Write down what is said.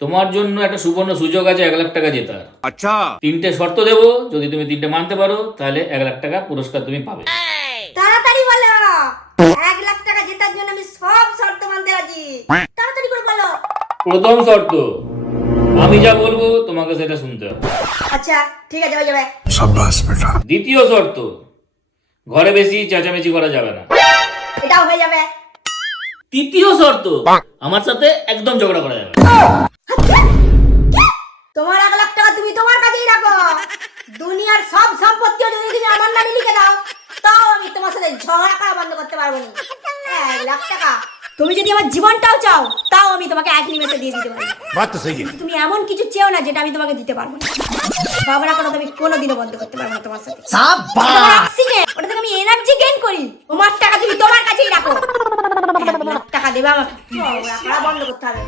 তোমার জন্য একটা সুবর্ণ সুযোগ আছে 1,00,000 টাকা জেতার। अच्छा 3টে শর্ত দেবো, যদি তুমি 3টে মানতে পারো তাহলে 1,00,000 টাকা পুরস্কার তুমি পাবে। তাড়াতাড়ি বলো। 1,00,000 টাকা জেতার জন্য আমি সব শর্ত মানতে রাজি। তাড়াতাড়ি করে বলো। প্রথম শর্ত, আমি যা বলবো তোমাকে সেটা শুনতে হবে। আচ্ছা ঠিক আছে, হয়ে যাবে। দ্বিতীয় শর্ত, ঘরে বেশি চেঁচামেচি করা যাবে না। এটাও হয়ে যাবে। তৃতীয় শর্ত, আমার সাথে একদম ঝগড়া করা যাবে না। তোমার 1,00,000 টাকা তুমি তোমার কাছেই রাখো। দুনিয়ার সব সম্পত্তিও যদি তুমি আমার নামে লিখে দাও, তাও আমি তোমার সাথে ঝগড়া করা বন্ধ করতে পারবো না। 1,00,000 টাকা তুমি যদি আমার জীবনটাও চাও, তাও আমি তোমাকে এক নিমেষে দিয়ে দিতে পারবো। बात तो सही है। তুমি এমন কিছু চেও না যেটা আমি তোমাকে দিতে পারবো না। ঝগড়া করা তুমি কোনোদিনও বন্ধ করতে পারবো না তোমার সাথে। ওটা থেকে আমি এনার্জি গেইন করি। তোমার টাকা তুমি তোমার কাছেই রাখো। 1,00,000 টাকা দেবে আমাকে, ঝগড়া করা বন্ধ করতে হবে।